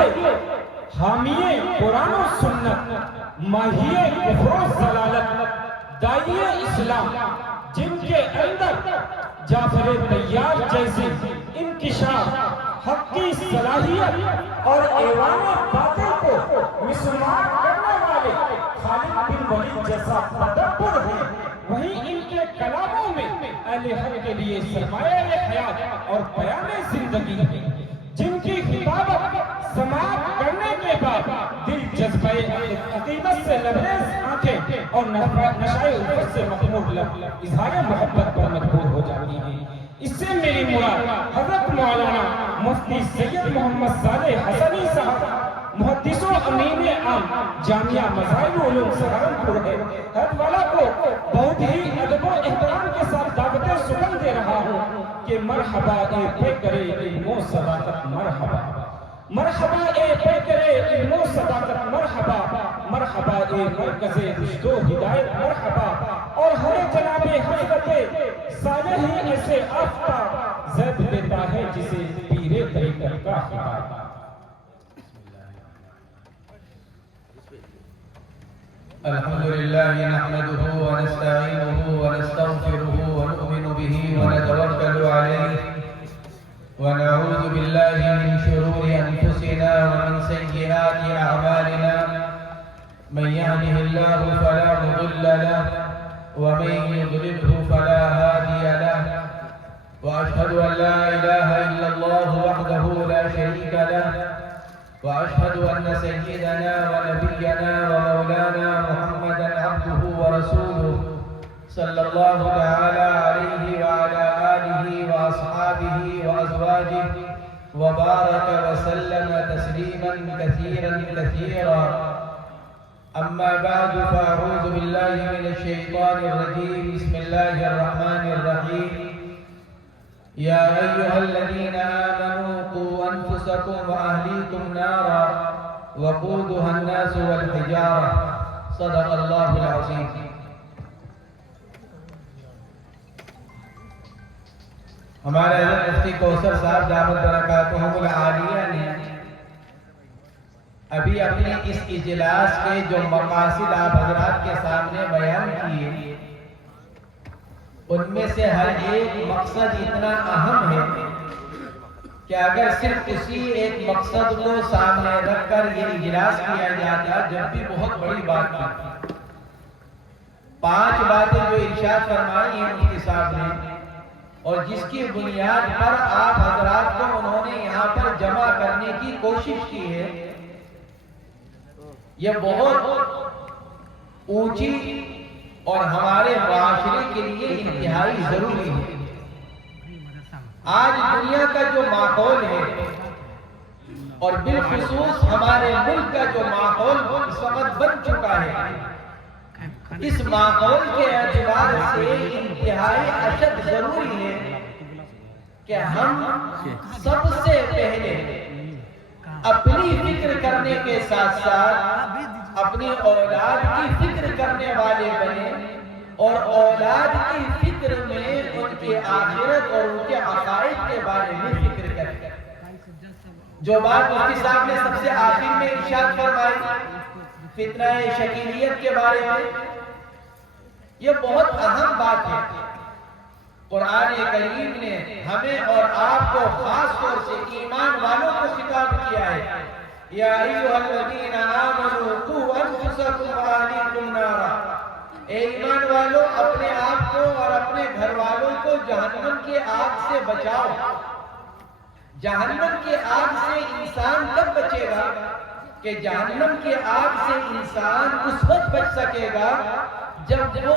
آئیے حامیے قرآن و سنت، ماہیے کفر و ضلالت، داعیے اسلام، جن کے اندر جعفر طیار جیسی انکشاف، حق کی صلاحیت اور ایوان باطل کو مسمار کرنے والے خالد بن ولید جیسا تدبر ہے، وہیں ان کے کلاموں میں اہل حق کے لیے سرمایہ حیات اور بیان زندگی ہے، جن کی خطابت سماعت کرنے کے بعد دل جذبہ عقیدت سے لبریز آنکھیں اور نشائے الفت سے مخمور لب اظہار محبت پر مجبور ہو جاتی ہیں۔ اس سے میری مراد حضرت مولانا مفتی سید محمد صالح حسنی صاحب محدث و امین عام جامعہ مظاہر علوم سہارنپور ہے۔ حضرت والا کو بہت ہی ادب و احترام کے ساتھ دعوت سخن دے رہا ہوں کہ مرحبا اے پیکرے علم و صداقت، مرحبا مرحبا اے پیکرے علم و صداقت، مرحبا مرحبا اے مرکز رشد و ہدایت، مرحبا اور ہر جناب حضرت صالح ہی ایسے آفتاب زید دیتا ہے جسے پیر طریقت کا خطاب۔ الحمدللہ نحمده ونستعینه ونستغفره ونؤمن به ونتوکل علیہ ونعوذ باللہ من شرور انفسنا ومن سیئات اعمالنا، من يهده الله فلا مضل له ومن يضلله فلا هادي له، واشهد ان لا اله الا الله وحده لا شريك له، واشهد ان سيدنا ونبينا ومولانا محمدا عبده ورسوله صلى الله تعالى عليه وعلى آله وأصحابه وأزواجه وبارك وسلم تسليما كثيرا كثيرا، أما بعد فأعوذ بالله من الشيطان الرجيم، بسم الله الرحمن الرحيم، يا أيها الذين آمنوا قوا أنفسكم وأهليكم نارا وقودها الناس والحجارة، صدق الله العظيم۔ ہمارے حضرت مفتی کوثر صاحب دامت برکاتہم العالیہ نے ابھی اپنے اس اجلاس کے جو مقاصد آپ حضرات کے سامنے بیان کیے، ان میں سے ہر ایک مقصد اتنا اہم ہے کہ اگر صرف اسی ایک مقصد کو سامنے رکھ کر یہ اجلاس کیا جاتا جب بھی بہت بڑی بات تھی۔ 5 باتیں جو ارشاد فرمائی ہیں مفتی صاحب نے، اور جس کی بنیاد پر آپ حضرات کو انہوں نے یہاں پر جمع کرنے کی کوشش کی ہے، یہ بہت اونچی اور ہمارے معاشرے کے لیے انتہائی ضروری ہے۔ آج دنیا کا جو ماحول ہے اور بالخصوص ہمارے ملک کا جو ماحول اس وقت بن چکا ہے، اس ماحول کے اعتبار سے انتہائی اشد ضروری ہے کہ ہم سب سے پہلے اپنی فکر کرنے کے ساتھ ساتھ اپنی اولاد کی فکر کرنے والے بنے، اور اولاد کی فکر میں ان کی آخرت اور ان کے عقائد کے بارے میں فکر کریں۔ جو بات مفتی صاحب نے سب سے آخر میں ارشاد فرمائی فتنہ شکیلیت کے بارے میں، یہ بہت اہم بات ہے۔ قرآن کریم نے ہمیں اور آپ کو خاص طور سے ایمان والوں کو خطاب کیا ہے، یا ایھا الذین آمنوا قوا انفسکم واہلیکم نارا، اے ایمان والو اپنے آپ کو اور اپنے گھر والوں کو جہنم کی آگ سے بچاؤ۔ جہنم کی آگ سے انسان کب بچے گا کہ جہنم کی آگ سے انسان اس وقت بچ سکے گا جب وہ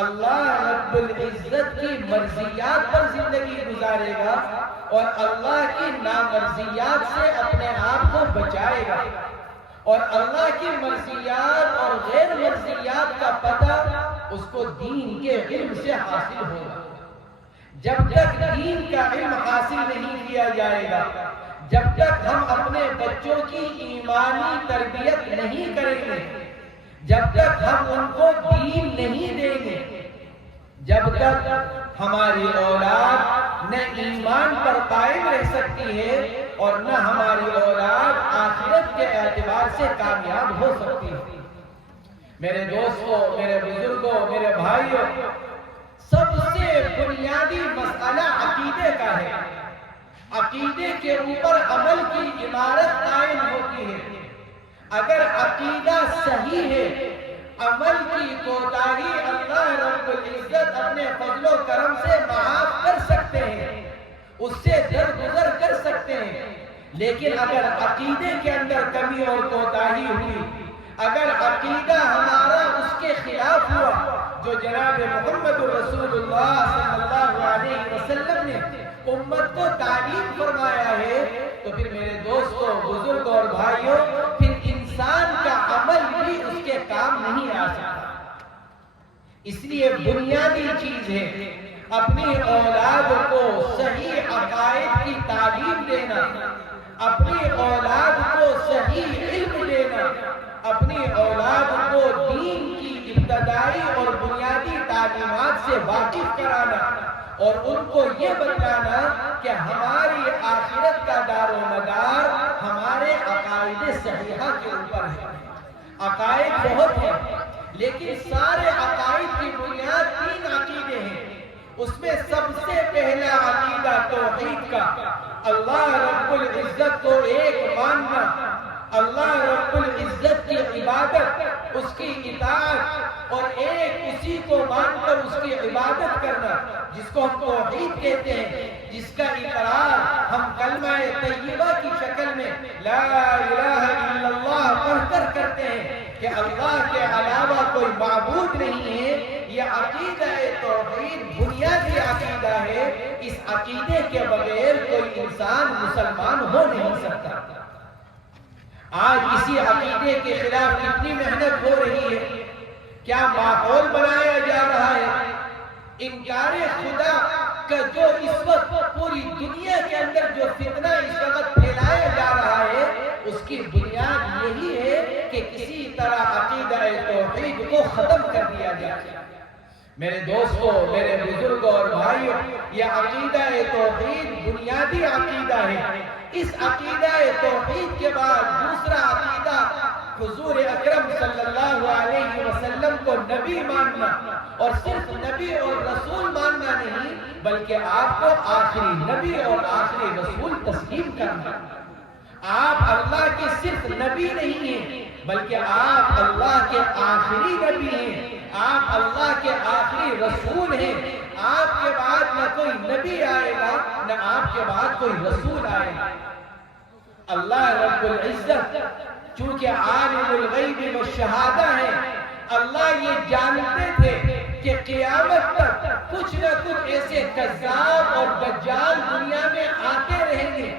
اللہ رب العزت کی مرضیات پر زندگی گزارے گا اور اللہ کی نامرضیات سے اپنے آپ کو بچائے گا، اور اللہ کی مرضیات اور غیر مرضیات کا پتہ اس کو دین کے علم سے حاصل ہوگا۔ جب تک دین کا علم حاصل نہیں کیا جائے گا، جب تک ہم اپنے بچوں کی ایمانی تربیت نہیں کریں گے، جب تک ہم ان کو دین نہیں دیں گے، جب تک ہماری اولاد نہ ایمان پر قائم رہ سکتی ہے اور نہ ہماری اولاد سے کامیاب ہو سکتی ہے۔ میرے دوستوں، میرے بزرگوں، میرے بھائیوں، سب سے بنیادی مسئلہ عقیدے کا ہے۔ عقیدے کے اوپر عمل کی عمارت قائم ہوتی ہے۔ اگر عقیدہ صحیح ہے، عمل کی کوتاہی اللہ رب العزت اپنے فضل و کرم سے معاف کر سکتے ہیں، اس سے درگزر کر سکتے ہیں۔ لیکن اگر عقیدے کے اندر کمی اور کوتاہی ہوئی، اگر عقیدہ ہمارا اس کے خلاف ہوا جو جناب محمد رسول اللہ صلی اللہ علیہ وسلم نے امت کو تعلیم فرمایا ہے، تو پھر میرے دوستوں، بزرگوں اور بھائیوں، پھر انسان کا عمل بھی اس کے کام نہیں آ سکتا۔ اس لیے بنیادی چیز ہے اپنی اولاد کو صحیح عقائد کی تعلیم دینا، اپنی اولاد کو صحیح علم دینا، اپنی اولاد کو دین کی ابتدائی اور بنیادی تعلیمات سے واقف کرانا، اور ان کو یہ بتانا کہ ہماری آخرت کا دار و مدار ہمارے عقائد صحیحہ کے اوپر ہے۔ عقائد بہت ہیں، لیکن سارے عقائد کی بنیاد 3 عقیدے ہیں۔ اس میں سب سے پہلا عقیدہ توحید کا، اللہ رب العزت کو ایک ماننا، اللہ رب العزت کی عبادت، اس کی اطاعت، اور ایک اسی کو مان کر اس کی عبادت کرنا، جس کو ہم توحید کہتے ہیں، جس کا اقرار ہم کلمہ طیبہ کی شکل میں لا الہ الا اللہ پڑھ کر کرتے ہیں کہ اللہ کے علاوہ کوئی معبود نہیں ہے۔ یہ عقیدہ توحید بنیادی عقیدہ ہے۔ اس عقیدے کے بغیر کوئی انسان مسلمان ہو نہیں سکتا۔ آج اسی عقیدے کے خلاف کتنی محنت ہو رہی ہے، کیا ماحول بنایا جا رہا ہے۔ انکار خدا کا جو اس وقت پوری دنیا کے اندر جو فتنہ اس وقت پھیلایا جا رہا ہے، اس کی بنیاد یہی ہے کہ کسی طرح عقیدہ توحید کو ختم کر دیا جائے۔ میرے دوستوں، میرے بزرگوں اور بھائیوں، یہ عقیدہ توحید بنیادی عقیدہ ہے۔ اس عقیدہ توحید کے بعد دوسرا عقیدہ حضور اکرم صلی اللہ علیہ وسلم کو نبی ماننا، اور صرف نبی اور رسول ماننا نہیں، بلکہ آپ کو آخری نبی اور آخری رسول تسلیم کرنا۔ آپ اللہ کے صرف نبی نہیں ہیں، بلکہ آپ اللہ کے آخری نبی ہیں، آپ اللہ کے آخری رسول ہیں۔ آپ کے بعد نہ کوئی نبی آئے گا، نہ آپ کے بعد کوئی رسول آئے گا۔ اللہ رب العزت چونکہ عالم الغیب والشہادہ ہے، اللہ یہ جانتے تھے کہ قیامت تک کچھ نہ کچھ ایسے کذاب اور دجال دنیا میں آتے رہیں گے،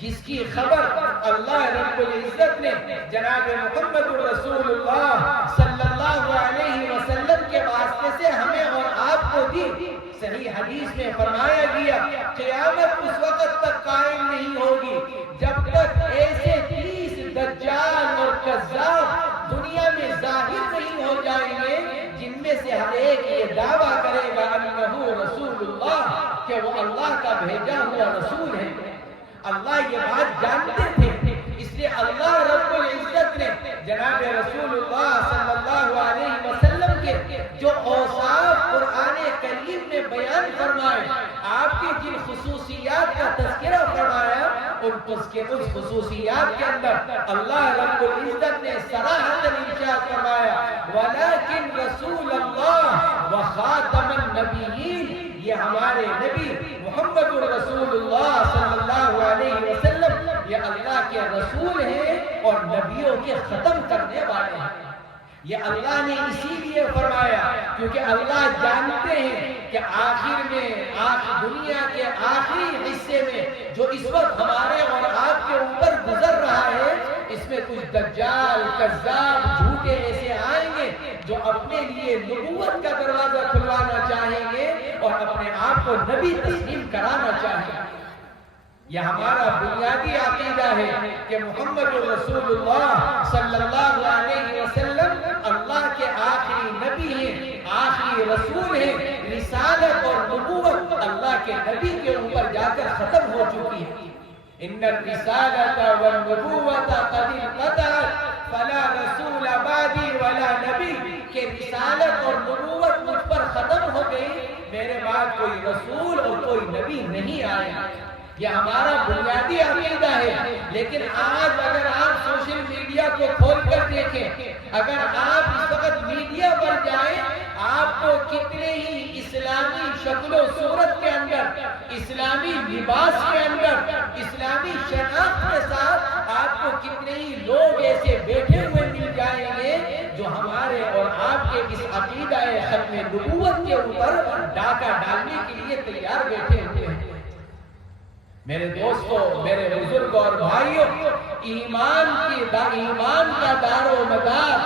جس کی خبر اللہ رب العزت نے جناب محمد رسول اللہ صلی اللہ علیہ وسلم کے واسطے سے ہمیں اور آپ کو دی۔ صحیح حدیث میں فرمایا گیا قیامت اس وقت تک قائم نہیں ہوگی جب تک ایسے 30 دجال اور کذاب دنیا میں ظاہر نہیں ہو جائیں گے، جن میں سے ہر ایک یہ دعویٰ کرے گا انہ رسول اللہ، کہ وہ اللہ کا بھیجا ہوا رسول ہے۔ اللہ یہ بات جانتے تھے، اس لیے اللہ رب العزت نے جناب رسول اللہ صلی اللہ علیہ وسلم کے جو اوصاف قرآن کریم میں بیان فرمائے، آپ کی جن خصوصیات کا تذکرہ فرمایا، اس خصوصیات کے اندر اللہ رب العزت نے صراحتاً ارشاد فرمایا وَلَكِنْ رَسُولَ اللَّهِ وَخَاتَمَ النَّبِيِّينَ، یہ ہمارے نبی محمد رسول اللہ صلی اللہ علیہ وسلم یہ اللہ کے رسول ہیں اور نبیوں کے ختم کرنے والے ہیں۔ یہ اللہ نے اسی لیے فرمایا کیونکہ اللہ جانتے ہیں کہ آخر میں دنیا کے آخری حصے میں جو اس وقت ہمارے اور آپ کے اوپر گزر رہا ہے، اس میں کچھ دجال کذاب جھوٹے ایسے آئیں گے جو اپنے لیے نبوت کا دروازہ کھلوانا چاہیں گے اور اپنے آپ کو نبی تسلیم کرانا چاہیں گے۔ یہ ہمارا بنیادی عقیدہ ہے کہ محمد رسول اللہ صلی اللہ علیہ وسلم اللہ کے آخری نبی ہیں، آخری رسول ہیں۔ رسالت اور نبوت اللہ کے نبی کے اوپر جا کر ختم ہو چکی ہے۔ ان الرسالۃ والنبوۃ قد انقطعت رسول اور کوئی نبی نہیں آیا۔ یہ ہمارا بنیادی عقیدہ ہے۔ لیکن آج اگر آپ سوشل میڈیا کو کھول کر دیکھیں، اگر آپ اس وقت میڈیا پر جائیں، آپ کو کتنے ہی اسلامی شکل و صورت کے اندر، اسلامی لباس کے اندر، اسلامی شناخت کے ساتھ آپ کو کتنے ہی لوگ ایسے بیٹھے ہوئے مل جائیں گے جو ہمارے اور آپ کے اس عقیدہ ختم نبوت کے اوپر ڈاکہ ڈالنے کے لیے تیار بیٹھے ہوئے ہیں۔ میرے دوستو، میرے بزرگوں اور بھائیوں، ایمان کا دار و مدار،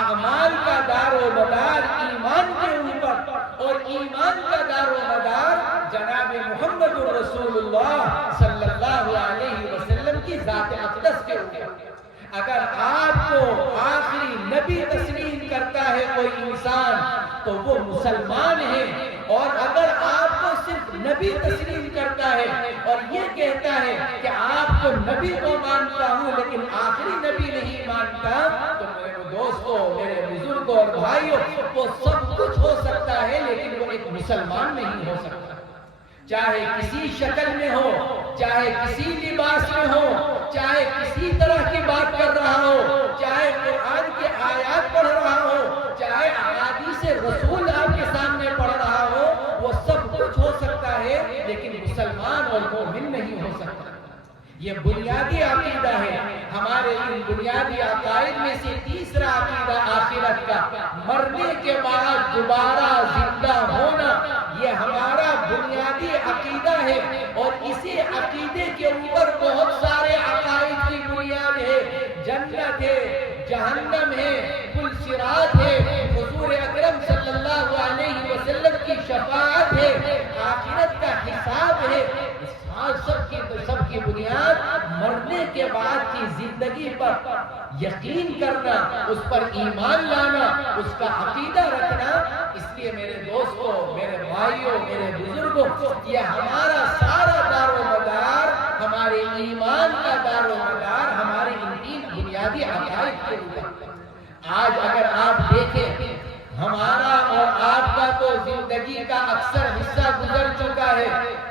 اعمال کا دار و مدار ایمان کے اوپر، اور ایمان کا دار و مدار جناب محمد رسول اللہ صلی اللہ علیہ وسلم کی ذات اقدس کے اوپر۔ اگر آپ کو آخری نبی تسلیم کرتا ہے کوئی انسان تو وہ مسلمان ہے، اور اگر آپ کو صرف نبی تسلیم کرتا ہے اور یہ کہتا ہے کہ آپ کو نبی کو مانتا ہوں لیکن آخری نبی نہیں مانتا، تو میرے دوستو، میرے بزرگوں اور بھائیوں، وہ سب کچھ ہو سکتا ہے لیکن وہ ایک مسلمان نہیں ہو سکتا۔ چاہے کسی شکل میں ہو، چاہے کسی لباس میں ہو، چاہے کسی طرح کی بات کر رہا ہو، چاہے قرآن کے آیات پڑھ رہا ہو، چاہے احادیث رسول آپ کے سامنے پڑھ رہا ہو، وہ سب کچھ ہو سکتا ہے لیکن مسلمان اور مومن نہیں ہو سکتا۔ یہ بنیادی عقیدہ ہے۔ ہمارے ان بنیادی عقائد میں سے تیسرا عقیدہ آخرت کا، مرنے کے بعد دوبارہ زندہ ہونا، یہ ہمارا بنیادی عقیدہ ہے، اور اسی عقیدے کے اوپر بہت سارے عقائد کی بنیاد ہے۔ جنت ہے، جہنم ہے، پل صراط ہے، حضور اکرم صلی اللہ علیہ وسلم کی شفاعت ہے، آخرت کا حساب ہے۔ سب کی بنیاد مرنے کے بعد کی زندگی پر یقین کرنا، اس پر ایمان لانا، اس کا عقیدہ رکھنا۔ اس لیے میرے دوستوں، میرے بھائیوں، میرے بزرگوں، یہ ہمارا سارا دار و مدار، ہمارے ایمان کا دار و مدار ہمارے ان تین بنیادی عقائد کے اوپر۔ آج اگر آپ دیکھیں، ہمارا اور آپ کا تو زندگی کا اکثر حصہ گزر چکا ہے۔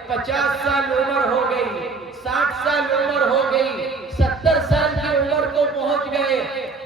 50 سال عمر ہو گئی، 60 سال عمر ہو گئی، 70 سال کی عمر کو پہنچ گئے،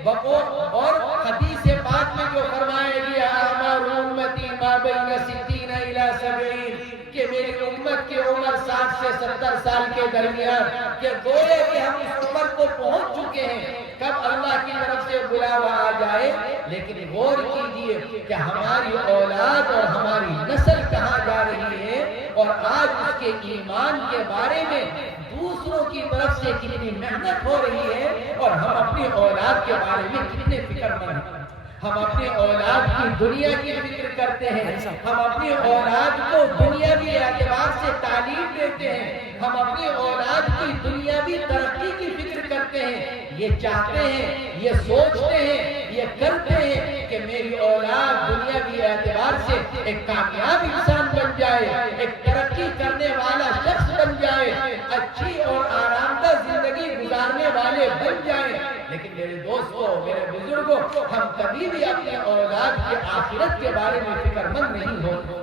اور حدیث پاک میں جو فرمایا گیا اعمار امتی ما بین 60 الی 70، کہ میری امت کی عمر 60 سے 70 سال کے درمیان، کہ گویا کہ ہم اس عمر کو پہنچ چکے ہیں، کب اللہ کی طرف سے بلاوا آ جائے۔ لیکن غور کیجئے کہ ہماری اولاد اور ہماری نسل کہاں جا رہی ہے، اور آج اس کے ایمان کے بارے میں دوسروں کی طرف سے کتنی محنت ہو رہی ہے، اور ہم اپنی اولاد کے بارے میں کتنے فکر مند ہیں۔ ہم اپنی اولاد کی دنیا کی فکر کرتے ہیں، ہم اپنی اولاد کو دنیاوی اعتبار سے تعلیم دیتے ہیں، ہم اپنی اولاد کی دنیاوی ترقی کی فکر کرتے ہیں، یہ چاہتے ہیں، یہ سوچتے ہیں، یہ کرتے ہیں کہ میری اولاد دنیاوی اعتبار سے ایک کامیاب انسان بن جائے، ایک ترقی کرنے والا شخص بن جائے، اچھی اور آرام دہ زندگی گزارنے والے بن جائیں۔ لیکن میرے دوستوں، میرے بزرگوں، ہم کبھی بھی اپنے اولاد کے آخرت کے بارے میں فکر مند نہیں ہوتے۔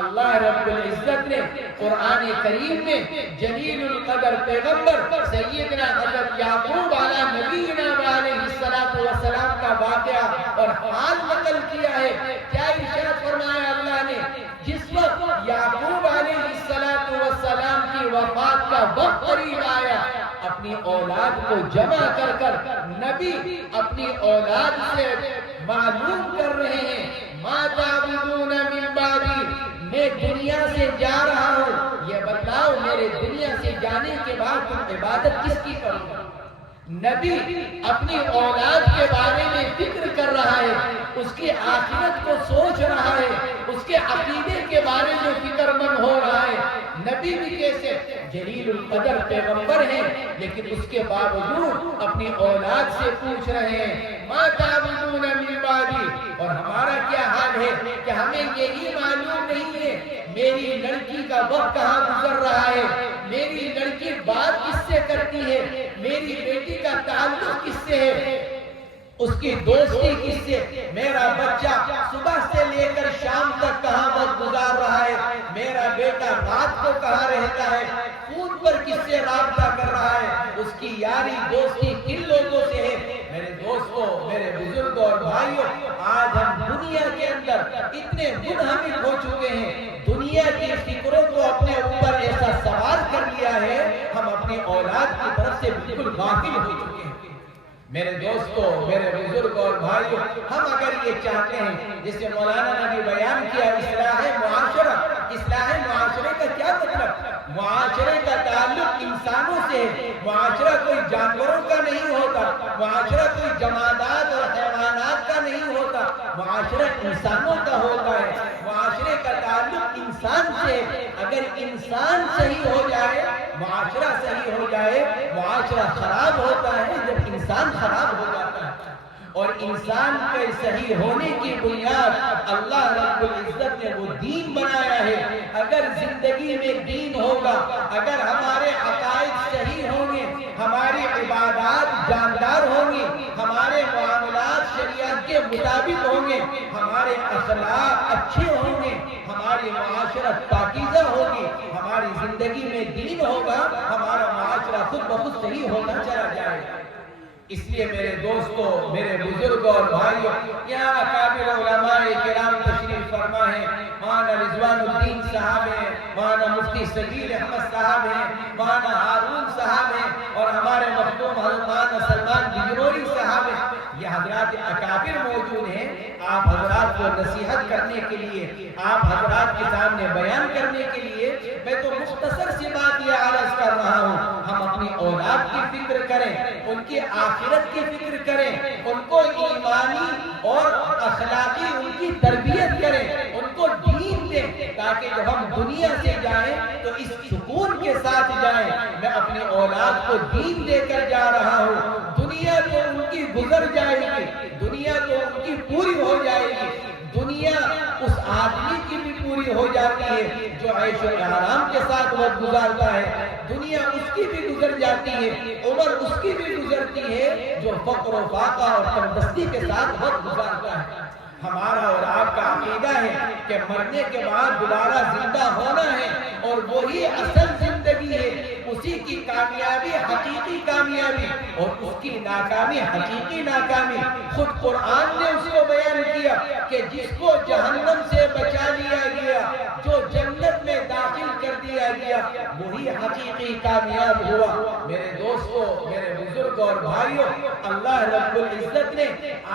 اللہ رب العزت نے قرآن کریم میں جلیل القدر پیغمبر سیدنا حضرت یعقوب علیہ نبینا علیہ السلام کا واقعہ اور حال نقل کیا ہے۔ کیا ارشاد فرمایا اللہ نے؟ جس وقت یعقوب علیہ السلام کی وفات کا وقت قریب آیا، اپنی اولاد کو جمع کر نبی اپنی اولاد سے معلوم کر رہے ہیں، ما تعبدون من بعدی، میں دنیا سے جا رہا ہوں، یہ بتاؤ میرے دنیا سے جانے کے بعد تم عبادت کس کی کرو گے؟ نبی اپنی اولاد کے بارے میں فکر کر رہا ہے، اس کی آخرت کو سوچ رہا ہے، اس کے عقیدے کے بارے میں فکر مند ہو رہا ہے۔ نبی بھی کیسے جلیل القدر پیغمبر ہیں، لیکن اس کے باوجود اپنی اولاد سے پوچھ رہے ہیں، ما تعبدون من بعدی۔ اور ہمارا کیا حال ہے کہ ہمیں یہی معلوم نہیں ہے میری لڑکی کا وقت کہاں گزر رہا ہے، میری لڑکی بات کس سے کرتی ہے، میری بیٹی کا تعلق کس سے ہے، اس کی دوستی کس سے، میرا بچہ صبح سے لے کر شام تک کہاں وقت گزار رہا ہے، رات کو کہاں رہتا ہے، فون پر کس سے رابطہ کر رہا ہے، اس کی یاری دوستی کن لوگوں سے ہے۔ میرے دوستوں، میرے بزرگوں اور بھائیوں، آج ہم دنیا کے اندر اتنے منہمک ہو چکے ہیں، دنیا کی فکروں کو اپنے اوپر ایسا سوار کر لیا ہے، ہم اپنی اولاد کی طرف سے بالکل غافل ہو چکے ہیں۔ میرے دوستوں، میرے بزرگ اور بھائیوں، ہم اگر یہ چاہتے ہیں، جسے مولانا نے بھی بیان کیا، اصلاح معاشرہ، اصلاح معاشرے کا کیا مطلب؟ معاشرے کا تعلق انسانوں سے ہے، معاشرہ کوئی جانوروں کا نہیں ہوتا، معاشرہ کوئی جمادات اور حیوانات کا نہیں ہوتا، معاشرہ انسانوں کا ہوتا ہے، معاشرے کا تعلق انسان سے ہے۔ اگر انسان صحیح ہو جائے، معاشرہ صحیح ہو جائے، معاشرہ خراب ہوتا ہے جب انسان خراب ہو جاتا ہے۔ اور انسان کے صحیح ہونے کی بنیاد اللہ رب العزت نے وہ دین بنایا ہے۔ اگر زندگی میں دین ہوگا، اگر ہمارے عقائد صحیح ہوں گے، ہماری عبادات جاندار ہوں گی، ہمارے معاملات شریعت کے مطابق ہوں گے، ہمارے اخلاق اچھے ہوں گے، ہماری معاشرت پاکیزہ ہوگی، ہماری زندگی میں دین ہوگا، ہمارا معاشرہ خود بخود صحیح ہوتا چلا جائے گا۔ اس لیے میرے دوستوں، میرے بزرگوں اور بھائیوں، یہاں اکابر علماء کرام تشریف فرما ہے، مولانا رضوان الدین صاحب ہیں، مولانا مفتی سگیر احمد صاحب ہیں، مولانا ہارون صاحب ہیں، اور ہمارے مخدوم مولانا سلمان بجنوری صاحب ہیں۔ یہ حضرات اکابر موجود ہیں، آپ حضرات کو نصیحت کرنے کے لیے، آپ حضرات کے سامنے بیان کرنے کے لیے میں تو مختصر سی بات یہ عرض کر رہا ہوں۔ ہم اپنی اولاد کی فکر کریں، ان کی آخرت کی فکر کریں، ان کو ایمانی اور اخلاقی ان کی تربیت کریں، ان کو دین دیں، تاکہ جب ہم دنیا سے جائیں تو اس سکون کے ساتھ جائیں، میں اپنی اولاد کو دین دے کر جا رہا ہوں، دنیا تو ان کی گزر جائے گی، دنیا تو ان کی پوری ہو جائے گی، دنیا اس آدمی کی بھی پوری ہو جاتی ہے جو عیش و آرام کے ساتھ وقت گزارتا ہے، دنیا اس کی بھی گزر جاتی ہے، عمر اس کی بھی گزرتی ہے جو فقر و فاقہ اور تندرستی کے ساتھ وقت گزارتا ہے۔ ہمارا اور آپ کا عقیدہ ہے کہ مرنے کے بعد دوبارہ زندہ ہونا ہے، اور وہی اصل زندگی ہے، اسی کی کامیابی حقیقی کامیابی اور اس کی ناکامی حقیقی ناکامی۔ خود قرآن نے اس کو بیان کیا کہ جس کو جہنم سے بچا لیا گیا، جو جنت میں داخل کر دیا گیا، وہی حقیقی کامیاب ہوا۔ میرے دوستوں، میرے بزرگ اور بھائیوں، اللہ رب العزت نے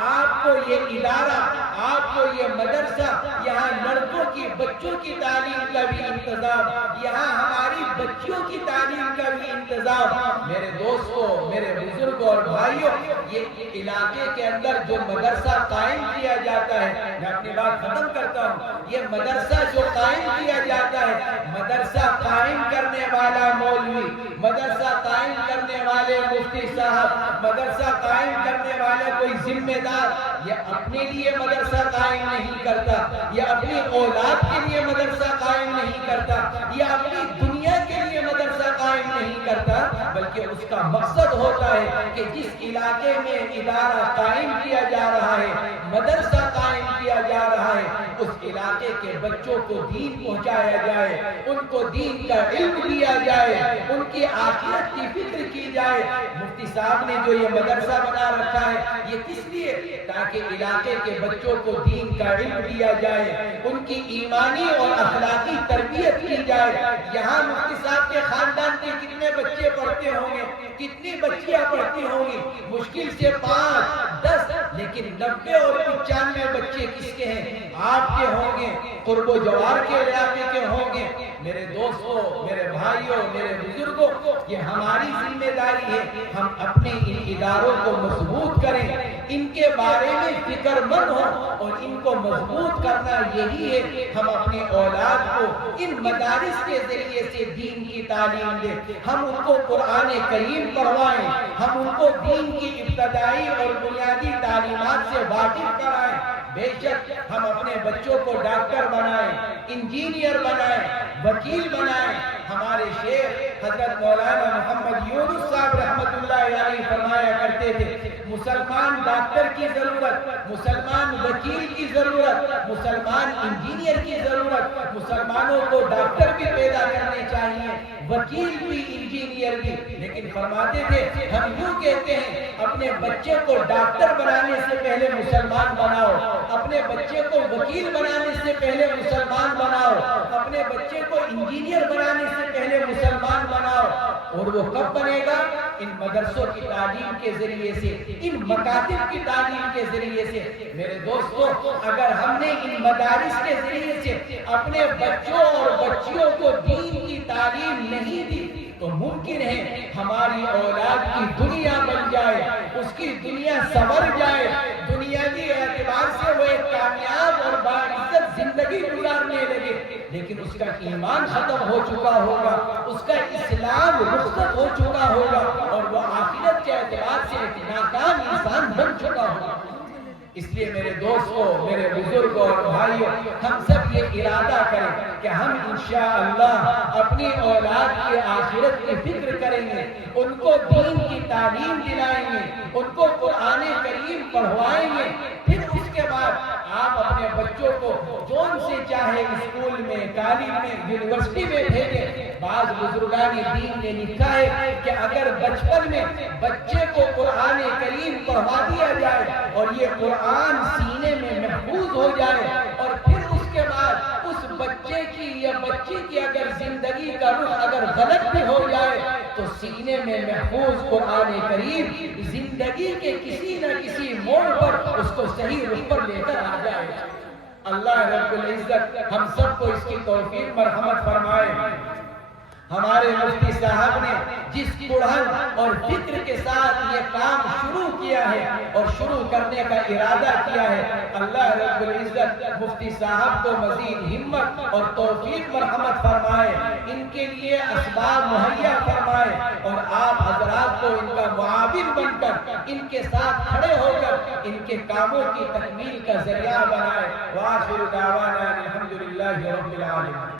آپ کو یہ ادارہ، آپ کو یہ مدرسہ، یہاں لڑکوں کی بچوں کی تعلیم کا بھی انتظام، یہاں ہماری بچیوں کی تعلیم کا بھی انتظام۔ میرے دوستوں، میرے بزرگوں اور بھائیوں، یہ علاقے کے اندر جو مدرسہ قائم کیا جاتا ہے، میں اپنی بات ختم کرتا ہوں، یہ مدرسہ جو قائم کیا جاتا ہے، مدرسہ قائم کرنے والا مولوی، مدرسہ قائم کرنے والے مفتی صاحب، مدرسہ قائم کرنے والا کوئی ذمہ دار، یہ اپنے لیے مدرسہ قائم نہیں کرتا، یہ اپنی اولاد کے لیے مدرسہ قائم نہیں کرتا، یہ اپنی دنیا کے لیے مدرسہ قائم نہیں کرتا، بلکہ اس کا مقصد ہوتا ہے کہ جس علاقے میں ادارہ قائم کیا جا رہا ہے، مدرسہ قائم کیا جا رہا ہے، اس علاقے کے بچوں کو دین پہنچایا جائے، ان کو دین کا علم دیا جائے، ان کی آخرت کی فکر کی جائے۔ مفتی صاحب نے جو یہ مدرسہ بنا رکھا ہے، یہ کس لیے؟ تاکہ علاقے کے بچوں کو دین کا علم دیا جائے، ان کی ایمانی اور اخلاقی تربیت کی جائے۔ یہاں مفتی صاحب کے خاندان کے کتنے بچے پڑھتے ہوں گے، کتنی بچیاں پڑھتی ہوں گی؟ مشکل سے 5 10، لیکن 90 اور 95 بچے کس کے ہیں؟ آپ کے ہوں گے، قرب و جوار کے علاقے کے ہوں گے۔ میرے دوستوں، میرے بھائیوں، میرے بزرگوں، یہ ہماری ذمہ داری ہے، ہم اپنے ان اداروں کو مضبوط کریں، ان کے بارے میں فکر مند ہوں، اور ان کو مضبوط کرنا یہی ہے ہم اپنی اولاد کو ان مدارس کے ذریعے سے دین کی تعلیم دیں، ہم ان کو قرآن کریم پڑھوائیں، ہم ان کو دین کی ابتدائی اور بنیادی تعلیمات سے واقف کرائیں۔ بے شک ہم اپنے بچوں کو ڈاکٹر بنائیں، انجینئر بنائیں، وکیل بنائیں۔ ہمارے شیخ حضرت مولانا محمد یونس صاحب رحمت اللہ علیہ فرمایا کرتے کرتے تھے، مسلمان ڈاکٹر کی ضرورت، مسلمان وکیل کی ضرورت، مسلمان انجینئر کی ضرورت، مسلمانوں کو ڈاکٹر بھی پیدا کرنے چاہیے، وکیل بھی انجینئر بھی، لیکن فرماتے تھے ہم یوں کہتے ہیں اپنے بچے کو ڈاکٹر بنانے سے پہلے مسلمان بناؤ، اپنے بچے کو وکیل بنانے سے پہلے مسلمان بناؤ، اپنے بچے کو انجینئر بنانے سے پہلے مسلمان بناؤ۔ اور وہ کب بنے گا؟ ان مدرسوں کی تعلیم کے ذریعے سے، ان مکاتب کی تعلیم کے ذریعے سے۔ میرے دوستو، اگر ہم نے ان مدارس کے ذریعے سے اپنے بچوں اور بچیوں کو دین کی تعلیم نہیں دی تو ممکن ہے ہماری اولاد کی دنیا بن جائے، اس کی دنیا سنور جائے، دنیاوی اعتبار سے وہ ایک کامیاب اور باعزت زندگی گزارنے لگے، لیکن اس کا ایمان ختم ہو چکا ہوگا، اس کا اسلام رخصت ہو چکا ہوگا، اور وہ آخرت کے اعتبار سے ایک ناکام انسان بن چکا ہوگا۔ اس لیے میرے دوستو، میرے بزرگوں اور بھائیوں، ہم سب یہ ارادہ کریں کہ ہم انشاءاللہ اپنی اولاد کی آخرت کی فکر کریں گے، ان کو دین کی تعلیم دلائیں گے، ان کو قرآن کریم پڑھوائیں گے، پھر اس کے بعد آپ اپنے بچوں کو جون سے چاہے اسکول میں، کالج میں، یونیورسٹی میں بھیجیں۔ بعض بزرگان دین نے لکھا ہے کہ اگر بچپن میں بچے کو قرآن کریم پڑھوا دیا جائے اور یہ قرآن سینے میں محفوظ ہو جائے، اور پھر اس کے بعد اس بچے کی یا بچی کی اگر زندگی کا رخ اگر غلط بھی ہو جائے تو سینے میں محفوظ قرآن کریم زندگی کے کسی نہ کسی موڑ پر اس کو صحیح رخ پر لے کر آ جائے۔ اللہ رب العزت ہم سب کو اس کی توفیق مرحمت فرمائے۔ ہمارے مفتی صاحب نے جس پڑھن اور فکر کے ساتھ یہ کام شروع کیا ہے اور شروع کرنے کا ارادہ کیا ہے، اللہ رب العزت مفتی صاحب کو مزید ہمت اور توفیق مرحمت فرمائے، ان کے لیے اسباب مہیا فرمائے، اور آپ حضرات کو ان کا معاون بن کر ان کے ساتھ کھڑے ہو کر ان کے کاموں کی تکمیل کا ذریعہ بنائے۔ وآخر دعوانا الحمدللہ رب العالمین۔